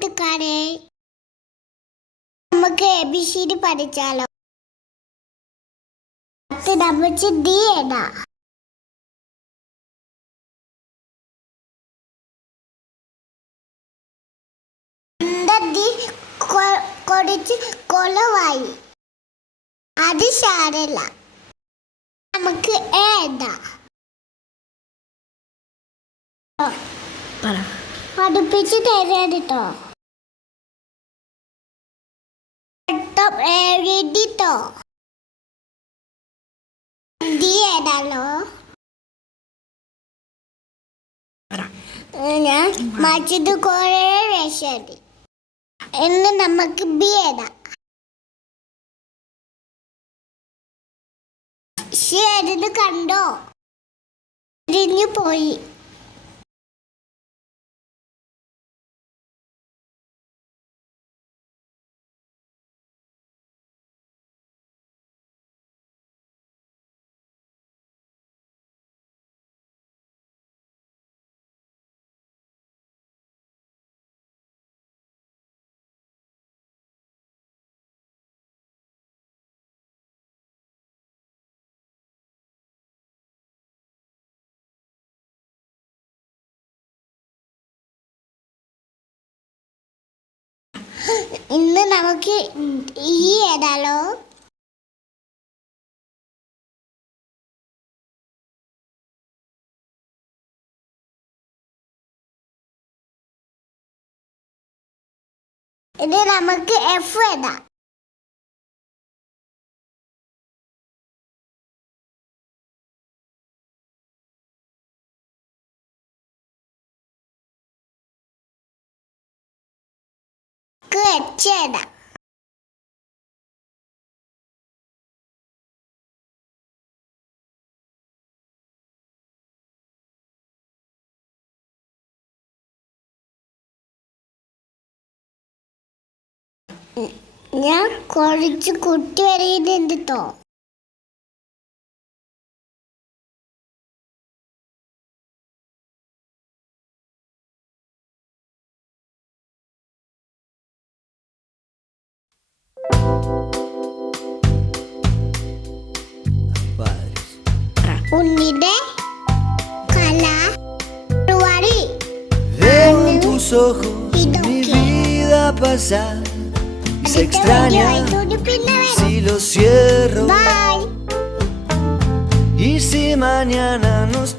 കൂട്ടുകാരെ, നമുക്ക് ABCD പഠിച്ചാലോ? നമുക്ക് D എഴുതാം. കുറച്ച് കൊലവായി, അത് സാരല്ല, നമുക്ക് എഴുതാം. പഠിപ്പിച്ച് തരാട്ടോ. എഴുതിട്ടോ D ഏതാലോ? ഞാൻ മറ്റത് കുറേ വേഷമുണ്ട്. എന്ന് നമുക്ക് B എഴുതാം. ശരി, കണ്ടോ? തിരിഞ്ഞു പോയി. ഇന്ന് നമുക്ക് ഈ ഏതാലോ? ഇത് നമുക്ക് F എഴുതാം. H എഴുതാം. ഞാൻ കുറച്ച് കുട്ടി വരെയുണ്ട് കേട്ടോ. Unide kala ruari. Veo en tus ojos mi vida pasar. Se extraña si lo cierro. Bye. Y si mañana nos